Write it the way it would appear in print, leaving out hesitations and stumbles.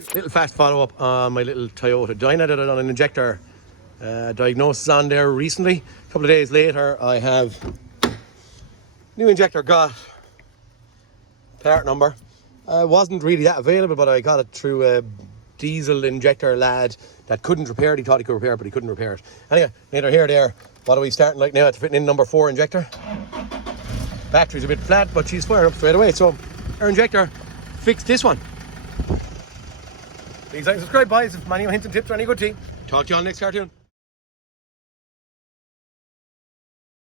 guys, little fast follow-up on my little Toyota Dyna that I done an injector diagnosis on there recently. A couple of days later, I have new injector got part number. Wasn't really that available, but I got it through a diesel injector lad that couldn't repair it. He thought he could repair it, but he couldn't repair it. Anyway, neither here nor there. What are we starting like now at fitting in number 4 injector? Battery's a bit flat, but she's firing up straight away. So our injector fixed this one. Please like and subscribe, boys, if any hints and tips are any good to you. Talk to you on the next cartoon.